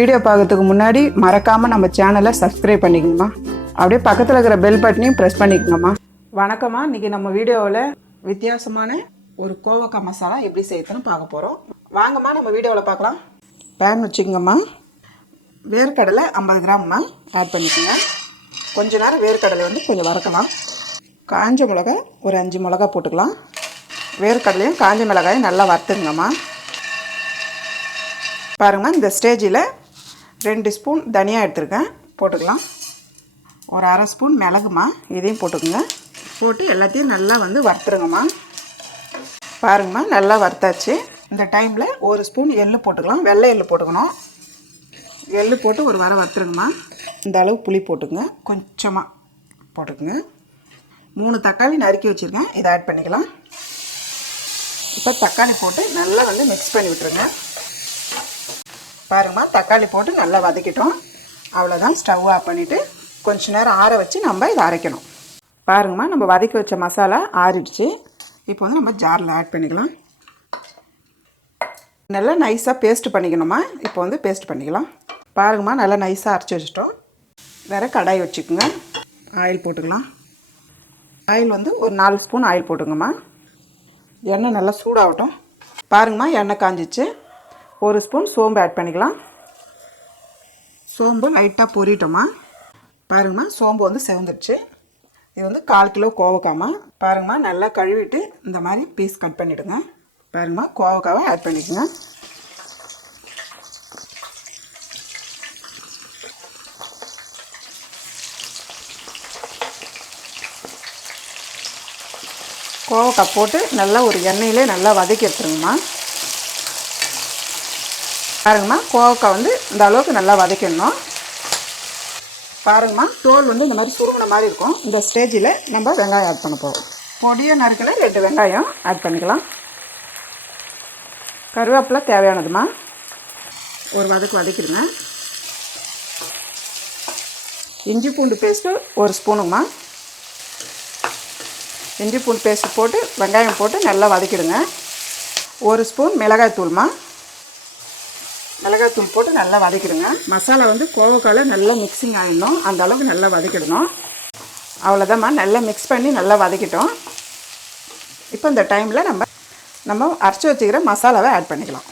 Video பார்க்கறதுக்கு முன்னாடி மறக்காமல் நம்ம சேனலை சப்ஸ்கிரைப் பண்ணிக்கணுமா. அப்படியே பக்கத்தில் இருக்கிற பெல் பட்டனையும் ப்ரெஸ் பண்ணிக்கணுமா. வணக்கம்மா. இன்றைக்கி நம்ம வீடியோவில் வித்தியாசமான ஒரு கோவக்காய் மசாலா எப்படி செய்யறதுன்னு பார்க்க போகிறோம். வாங்கம்மா நம்ம வீடியோவில் பார்க்கலாம். பேன் வச்சுக்கோங்கம்மா. வேர்க்கடலை 50 கிராம்மா ஆட் பண்ணிக்கோங்க. கொஞ்ச நேரம் வேர்க்கடலை கொஞ்சம் வறுக்கலாம். காஞ்ச மிளகா ஒரு 5 மிளகா போட்டுக்கலாம். வேர்க்கடலையும் காஞ்ச மிளகாயும் நல்லா வறுத்துங்கம்மா. பாருங்கம்மா, இந்த ஸ்டேஜில் 2 ஸ்பூன் தனியா எடுத்துருக்கேன், போட்டுக்கலாம். ஒரு அரை ஸ்பூன் மிளகுமா, இதையும் போட்டுக்கோங்க. போட்டு எல்லாத்தையும் நல்லா வறுத்துருங்கம்மா. பாருங்கம்மா, நல்லா வறுத்தாச்சு. இந்த டைமில் ஒரு ஸ்பூன் எள்ளு போட்டுக்கலாம். வெள்ளை எள்ளு போட்டுக்கணும். எள்ளு போட்டு ஒரு வரை வறுத்துருங்கம்மா. இந்த அளவு புளி போட்டுக்கோங்க, கொஞ்சமாக போட்டுக்கோங்க. 3 தக்காளி நறுக்கி வச்சுருக்கேன், இதை ஆட் பண்ணிக்கலாம். இப்போ தக்காளி போட்டு நல்லா மிக்ஸ் பண்ணி விட்டுருங்க. பாருங்கம்மா, தக்காளி போட்டு நல்லா வதக்கிட்டோம். அவ்வளோதான். ஸ்டவ் ஆஃப் பண்ணிவிட்டு கொஞ்ச நேரம் ஆற வச்சு நம்ம இதை அரைக்கணும். பாருங்கம்மா, நம்ம வதக்கி வச்ச மசாலா ஆறிடுச்சு. இப்போ நம்ம ஜாரில் ஆட் பண்ணிக்கலாம். நல்லா நைஸாக பேஸ்ட் பண்ணிக்கணுமா. இப்போ பேஸ்ட் பண்ணிக்கலாம். பாருங்கம்மா, நல்லா நைஸாக அரைச்சி வச்சிட்டோம். வேறு கடாய் வச்சுக்கோங்க. ஆயில் போட்டுக்கலாம். ஆயில் ஒரு 4 ஸ்பூன் ஆயில் போட்டுங்கம்மா. எண்ணெய் நல்லா சூடாகட்டும். பாருங்கம்மா, எண்ணெய் காஞ்சிச்சு. ஒரு ஸ்பூன் சோம்பு ஆட் பண்ணிக்கலாம். சோம்பு லைட்டாக பொரிட்டோமா. பாருங்கம்மா, சோம்பு செவந்துடுச்சு. இது 1/4 கிலோ கோவக்காய்மா. பாருங்கம்மா, நல்லா கழுவிட்டு இந்த மாதிரி பீஸ் கட் பண்ணிவிடுங்க. பாருங்கம்மா, கோவக்காவை ஆட் பண்ணிக்கோங்க. கோவக்காய் போட்டு நல்லா ஒரு எண்ணெயிலே நல்லா வதக்கி எடுத்துருங்கம்மா. பாருங்கம்மா, கோவக்காய் இந்த அளவுக்கு நல்லா வதக்கிடணும். பாருங்கம்மா, தோல் இந்த மாதிரி சுருங்கின மாதிரி இருக்கும். இந்த ஸ்டேஜில் நம்ம வெங்காயம் ஆட் பண்ண போகிறோம். பொடியை நறுக்கில் 2 வெங்காயம் ஆட் பண்ணிக்கலாம். கருவேப்பிலை தேவையானதுமா. ஒரு வதக்கிடுங்க. இஞ்சி பூண்டு பேஸ்ட்டு 1 ஸ்பூனுங்கம்மா. இஞ்சி பூண்டு பேஸ்ட்டு போட்டு வெங்காயம் போட்டு நல்லா வதக்கிடுங்க. 1 ஸ்பூன் மிளகாய் தூள்மா. மிளகாய் தூள் போட்டு நல்லா வதக்கிடுங்க. மசாலா கோவக்காயில் நல்லா மிக்சிங் ஆகிடணும். அந்த அளவுக்கு நல்லா வதக்கிடணும். அவ்வளோதாம்மா, நல்லா மிக்ஸ் பண்ணி நல்லா வதக்கிட்டோம். இப்போ இந்த டைமில் நம்ம அரைச்சி வச்சுக்கிற மசாலாவை ஆட் பண்ணிக்கலாம்.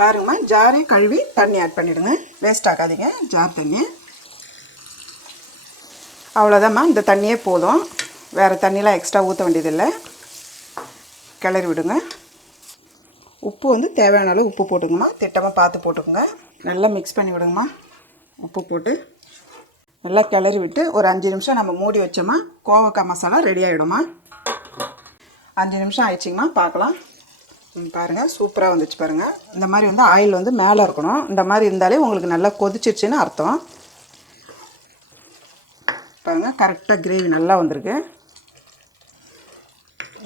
பாருங்கம்மா, ஜாரையும் கழுவி தண்ணி ஆட் பண்ணிவிடுங்க. வேஸ்ட் ஆகாதீங்க ஜார் தண்ணி. அவ்வளோதாம்மா, இந்த தண்ணியே போதும். வேறு தண்ணியெலாம் எக்ஸ்ட்ரா ஊற்ற வேண்டியதில்லை. கிளறி விடுங்க. உப்பு தேவையான அளவு உப்பு போட்டுங்கம்மா. திட்டமாக பார்த்து போட்டுக்கோங்க. நல்லா மிக்ஸ் பண்ணி விடுங்கம்மா. உப்பு போட்டு நல்லா கிளறி விட்டு ஒரு 5 நிமிஷம் நம்ம மூடி வச்சோம்மா. கோவக்காய் மசாலா ரெடி ஆகிடும்மா. 5 நிமிஷம் ஆயிடுச்சிங்கம்மா. பார்க்கலாம். பாருங்கள், சூப்பராக வந்துச்சு பாருங்கள். இந்த மாதிரி ஆயில் மேலே இருக்கணும். இந்த மாதிரி இருந்தாலே உங்களுக்கு நல்லா கொதிச்சிருச்சுன்னு அர்த்தம். பாருங்கள், கரெக்டாக கிரேவி நல்லா வந்திருக்கு.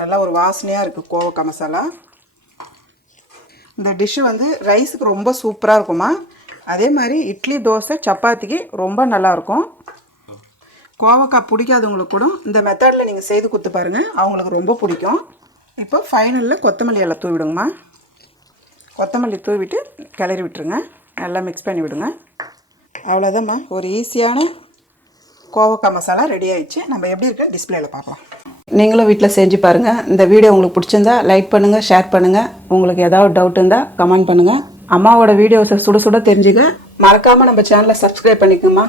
நல்லா ஒரு வாசனையாக இருக்குது கோவக்காய் மசாலா. இந்த டிஷ்ஷு ரைஸுக்கு ரொம்ப சூப்பராக இருக்குமா. அதே மாதிரி இட்லி, தோசை, சப்பாத்திக்கு ரொம்ப நல்லாயிருக்கும். கோவக்காய் பிடிக்காதவங்களுக்கு கூட இந்த மெத்தடில் நீங்கள் செய்து கொடுத்து பாருங்கள், அவங்களுக்கு ரொம்ப பிடிக்கும். இப்போ ஃபைனலில் கொத்தமல்லி எல்லாம் தூவிடுங்கம்மா. கொத்தமல்லி தூவிட்டு கிளறி விட்டுருங்க. நல்லா மிக்ஸ் பண்ணி விடுங்க. அவ்வளோதாம்மா, ஒரு ஈஸியான கோவக்காய் மசாலா ரெடி ஆயிடுச்சு. நம்ம எப்படி இருக்குன்னு டிஸ்பிளேயில் பார்க்கலாம். நீங்களும் வீட்டில் செஞ்சு பாருங்கள். இந்த வீடியோ உங்களுக்கு பிடிச்சிருந்தா லைக் பண்ணுங்கள், ஷேர் பண்ணுங்கள். உங்களுக்கு ஏதாவது டவுட் இருந்தால் கமெண்ட் பண்ணுங்கள். அம்மாவோட வீடியோஸை சுட சுட தெரிஞ்சுக்க மறக்காமல் நம்ம சேனலை சப்ஸ்கிரைப் பண்ணிக்கோங்கம்மா.